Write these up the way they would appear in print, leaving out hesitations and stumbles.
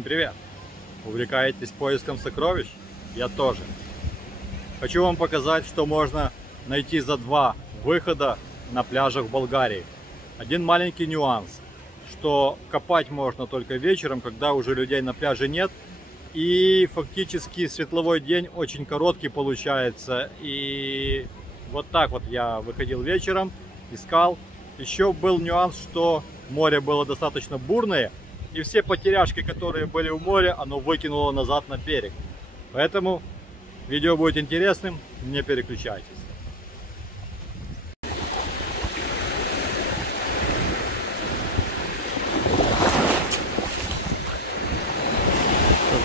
Всем привет! Увлекаетесь поиском сокровищ? Я тоже. Хочу вам показать, что можно найти за два выхода на пляжах в Болгарии. Один маленький нюанс, что копать можно только вечером, когда уже людей на пляже нет. И фактически светловой день очень короткий получается. И вот так вот я выходил вечером, искал. Еще был нюанс, что море было достаточно бурное. И все потеряшки, которые были в море, оно выкинуло назад на берег. Поэтому видео будет интересным, не переключайтесь.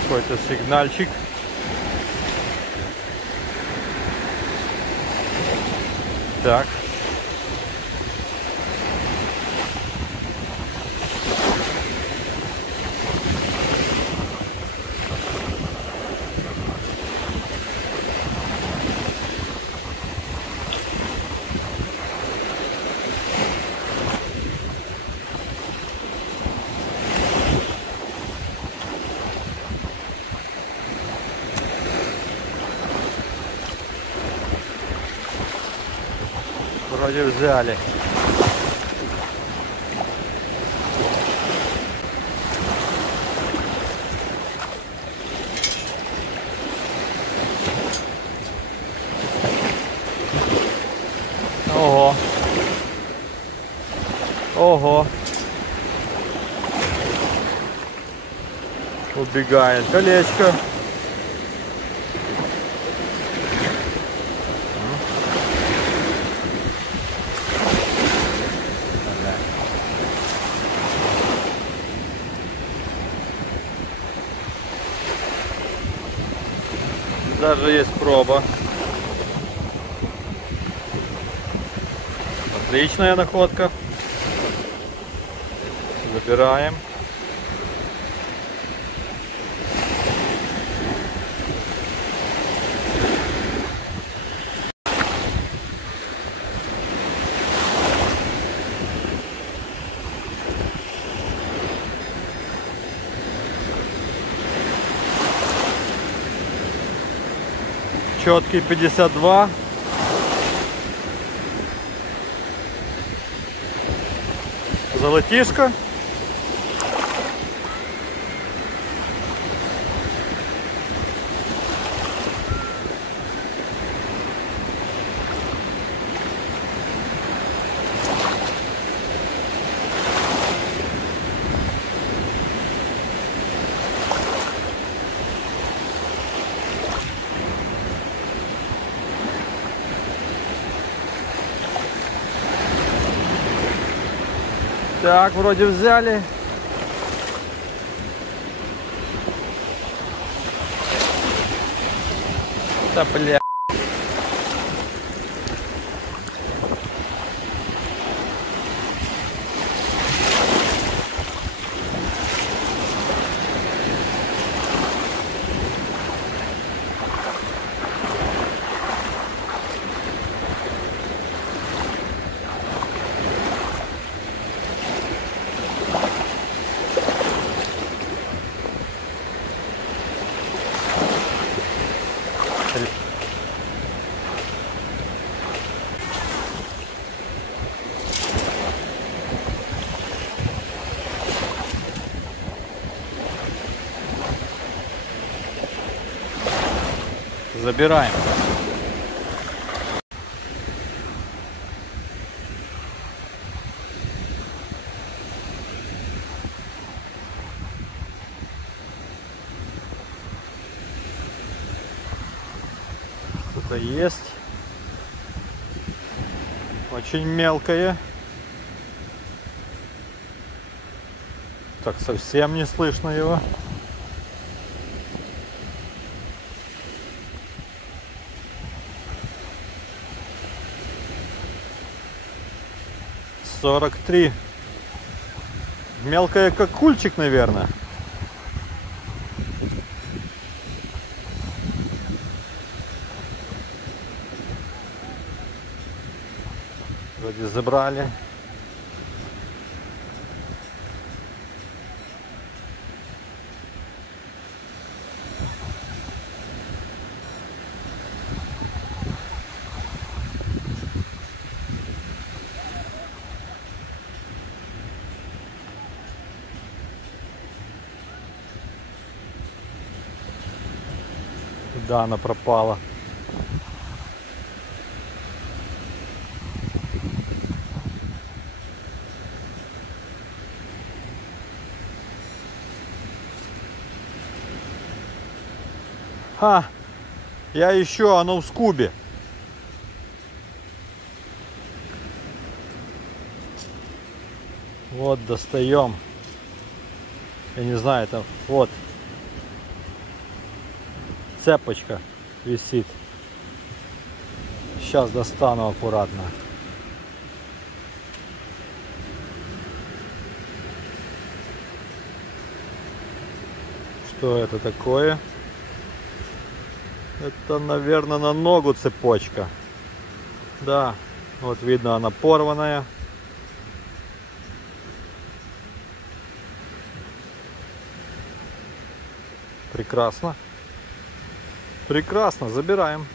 Какой-то сигнальчик. Так. Вроде взяли. Ого. Ого. Убегает колечко. Даже есть проба. Отличная находка. Забираем. Четкий 52. Золотишко. Так, вроде взяли. Да, бля. Забираем. Что-то есть. Очень мелкое. Так, совсем не слышно его. $43. Мелкая, как кульчик, наверное. Вроде забрали. Куда она пропала? Ха! Я ищу, оно в скубе. Вот, достаем. Я не знаю, там вот цепочка висит. Сейчас достану аккуратно. Что это такое? Это, наверное, на ногу цепочка. Да, вот видно, она порванная. Прекрасно. Прекрасно, забираем.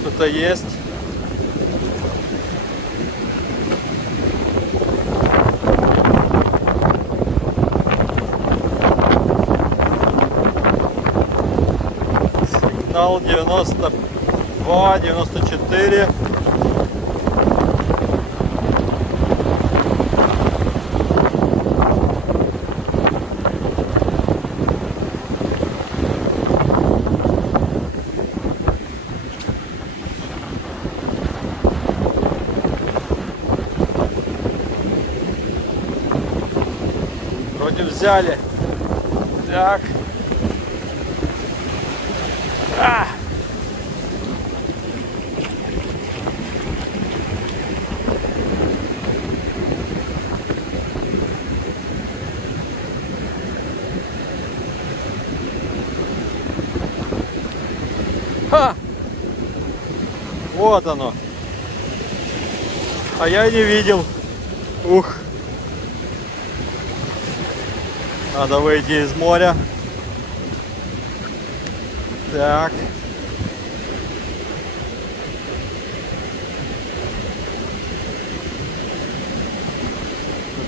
Что-то есть. Сигнал 92, 94. Вроде взяли. Так. А! Ха! Вот оно. А я и не видел. Ух. Надо выйти из моря. Так.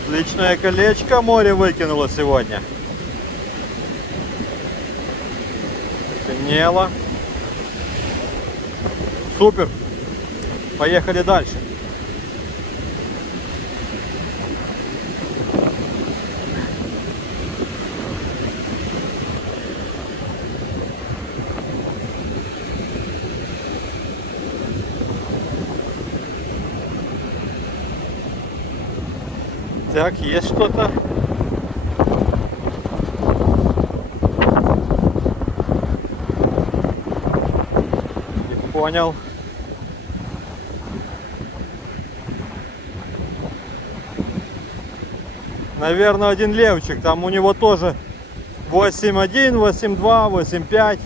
Отличное колечко море выкинуло сегодня. Темнело. Супер. Поехали дальше. Так, есть что-то. Не понял. Наверное, один левчик. Там у него тоже 8.1, 8.2, 8.5.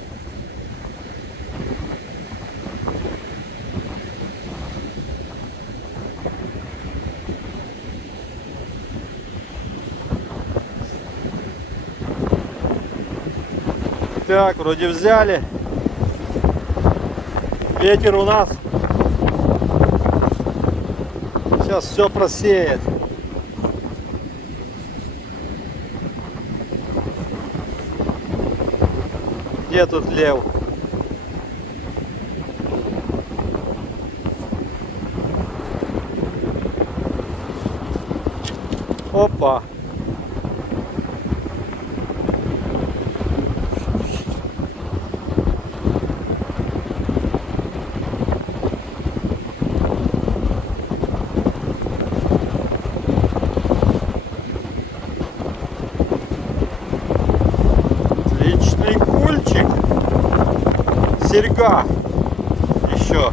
Так, вроде взяли. Ветер у нас сейчас все просеет. Где тут лев? Опа! Отличный кульчик. Серьга еще.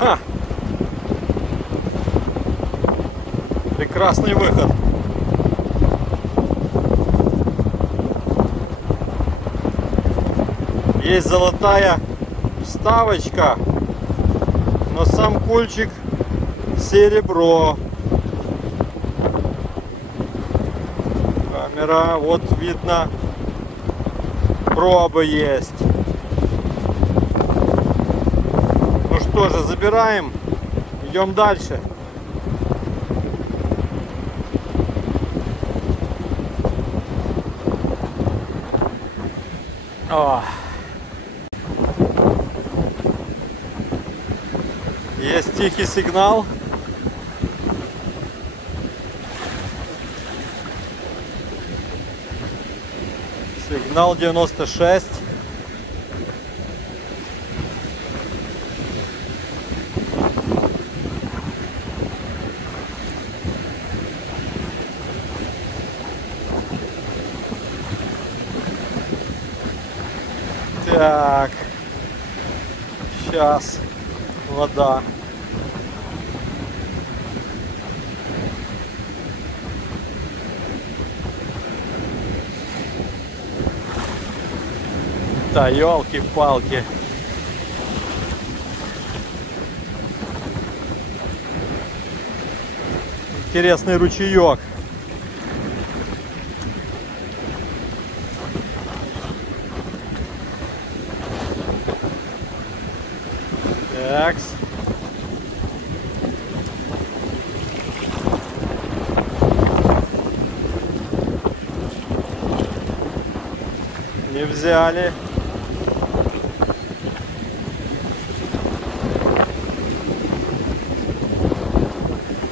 Ха. Прекрасный выход. Есть золотая вставочка, но сам кульчик серебро. Камера, вот видно, пробы есть. Ну что же, забираем, идем дальше. О. Есть тихий сигнал. Сигнал 96. Так, сейчас вода. Да, елки-палки. Интересный ручеек. Такс. Не взяли.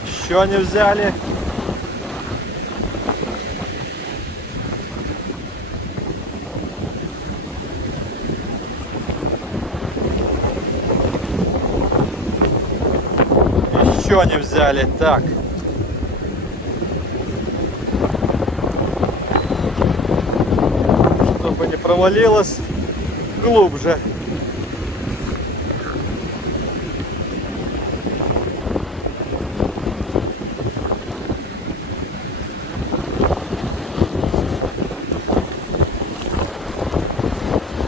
Еще не взяли. Еще не взяли. Так. Чтобы не провалилось глубже.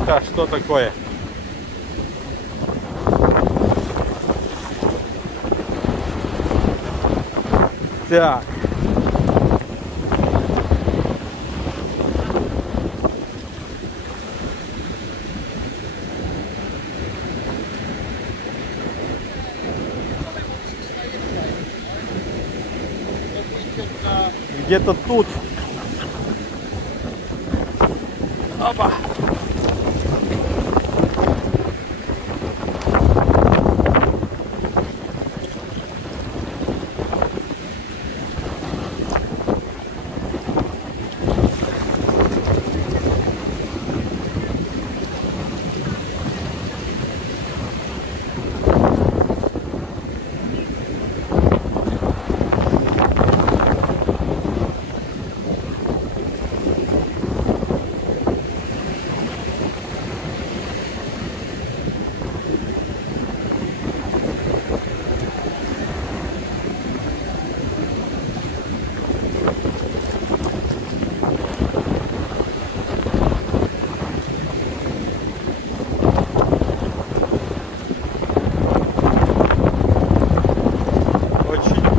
Так, что такое? Так. Где-то тут. Опа.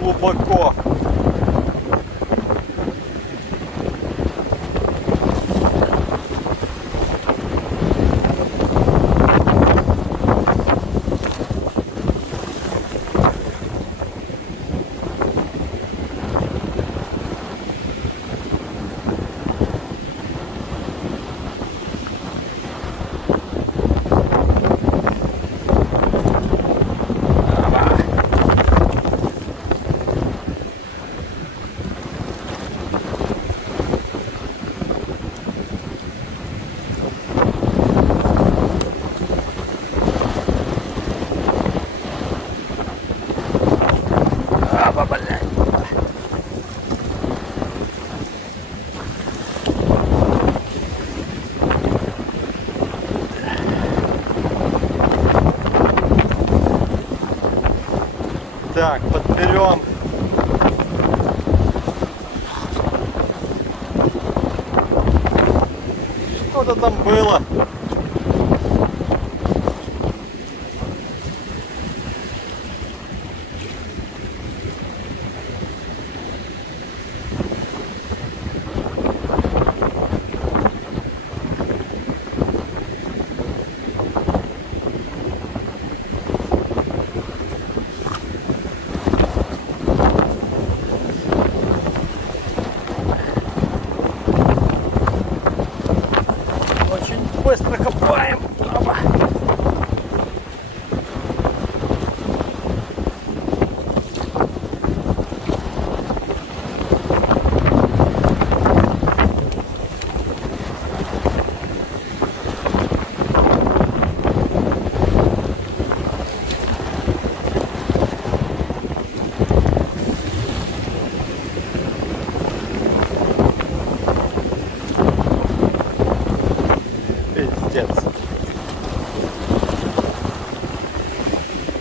Глубоко. Так, подберем. Что-то там было.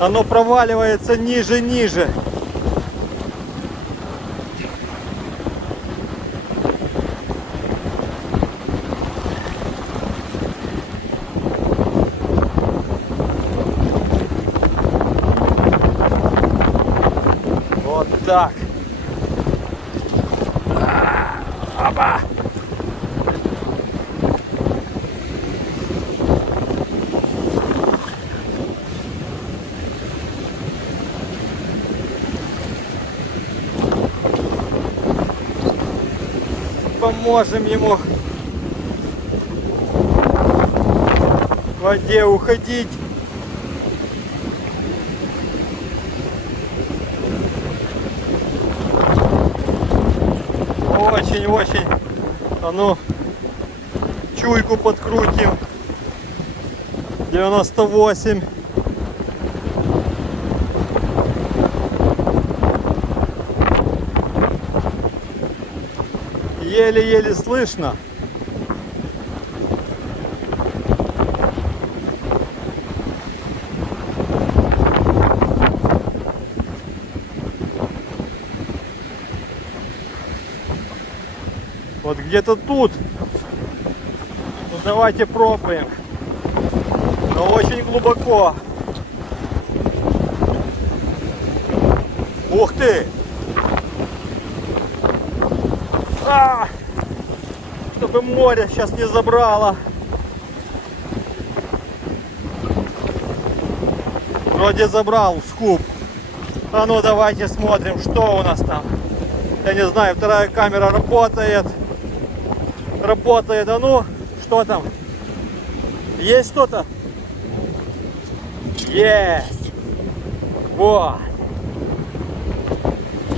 Оно проваливается ниже, ниже. Вот так. Опа! Поможем ему в воде уходить. Очень-очень. А ну, чуйку подкрутим. 98. Еле-еле слышно. Вот где-то тут. Ну, давайте пробуем. Но очень глубоко. Ух ты! Чтобы море сейчас не забрало. Вроде забрал скуп. А ну давайте смотрим, что у нас там. Я не знаю, вторая камера работает. Работает. А ну, что там? Есть что-то? Есть. Вот.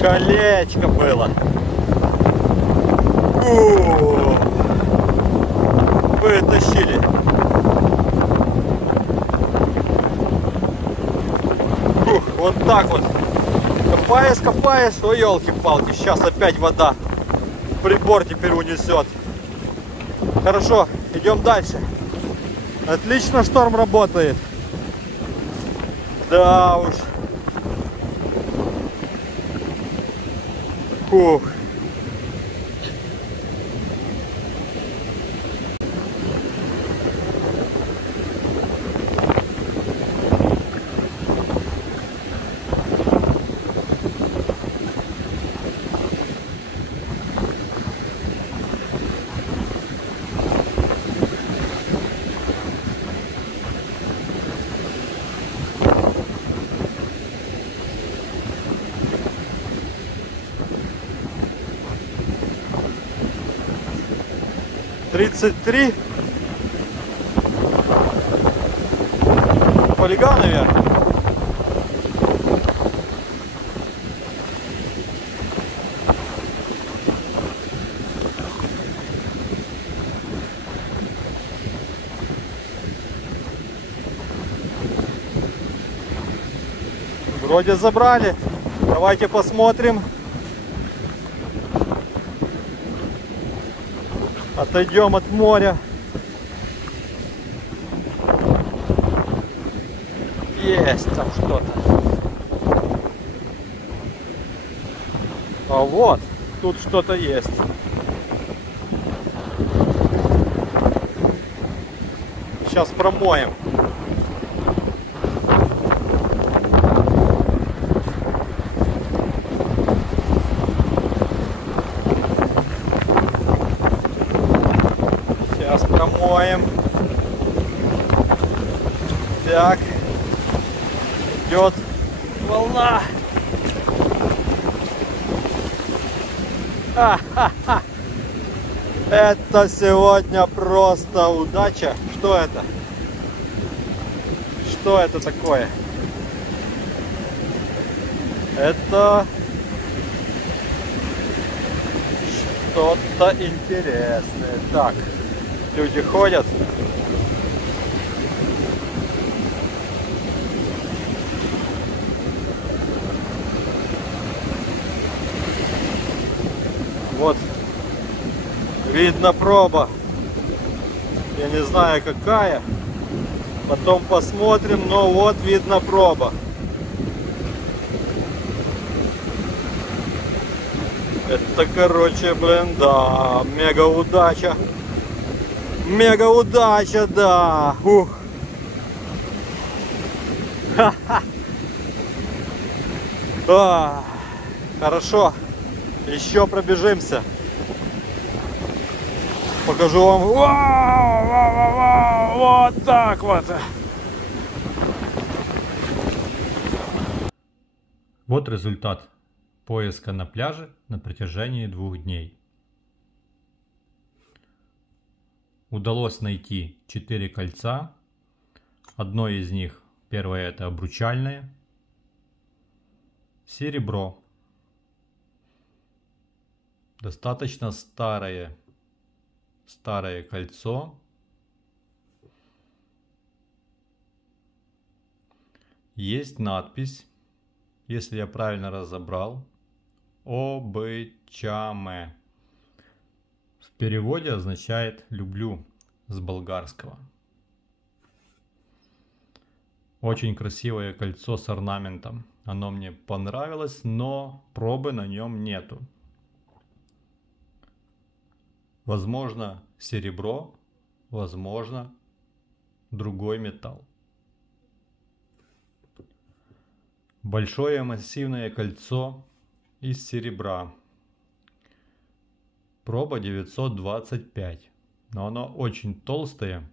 Колечко было. Вытащили. Вот так вот. Копаешь, копаешь. Ой, елки-палки. Сейчас опять вода. Прибор теперь унесет. Хорошо, идем дальше. Отлично шторм работает. Да уж. Фух. $33. Полигон, наверное. Вроде забрали. Давайте посмотрим. Отойдем от моря. Есть там что-то. А вот, тут что-то есть. Сейчас промоем. Сейчас промоем. Так. Идет волна. Ха-ха-ха. Это сегодня просто удача. Что это? Что это такое? Это что-то интересное. Так, люди ходят. Вот, видно проба. Я не знаю какая. Потом посмотрим, но вот видно проба. Это, короче, блин, да, мега удача. Мега удача, да. Ух. Хорошо. Еще пробежимся. Покажу вам. Вот так вот. Вот результат поиска на пляже на протяжении 2 дней. Удалось найти 4 кольца. Одно из них, первое, это обручальное. Серебро. Достаточно старое кольцо. Есть надпись, если я правильно разобрал, обычаме. В переводе означает «люблю» с болгарского. Очень красивое кольцо с орнаментом. Оно мне понравилось, но пробы на нем нету. Возможно, серебро, возможно, другой металл. Большое массивное кольцо из серебра. Проба 925. Но оно очень толстое.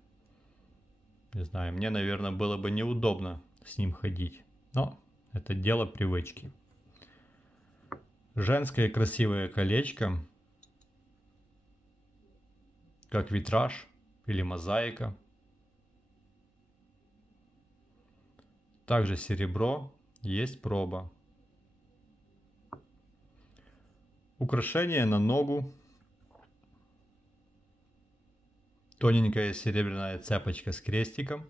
Не знаю, мне, наверное, было бы неудобно с ним ходить. Но это дело привычки. Женское красивое колечко. Как витраж или мозаика. Также серебро. Есть проба. Украшение на ногу. Тоненькая серебряная цепочка с крестиком.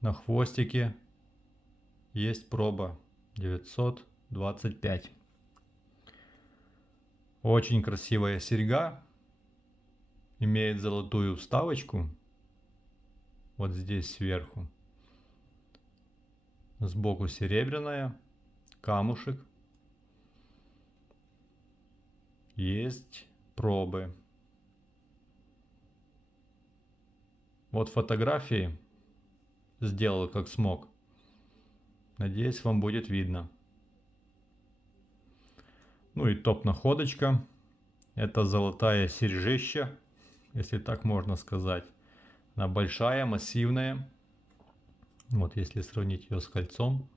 На хвостике есть проба 925. Очень красивая серьга. Имеет золотую вставочку. Вот здесь сверху. Сбоку серебряная. Камушек. Есть пробы. Вот фотографии сделал как смог. Надеюсь, вам будет видно. Ну и топ-находочка. Это золотая сережища, если так можно сказать. Она большая, массивная. Вот если сравнить ее с кольцом.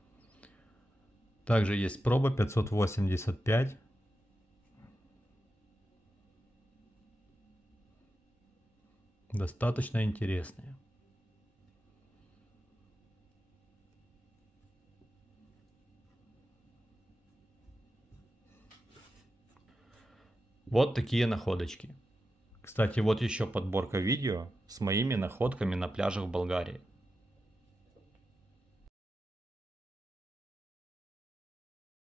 Также есть проба 585. Достаточно интересные. Вот такие находочки. Кстати, вот еще подборка видео с моими находками на пляжах в Болгарии.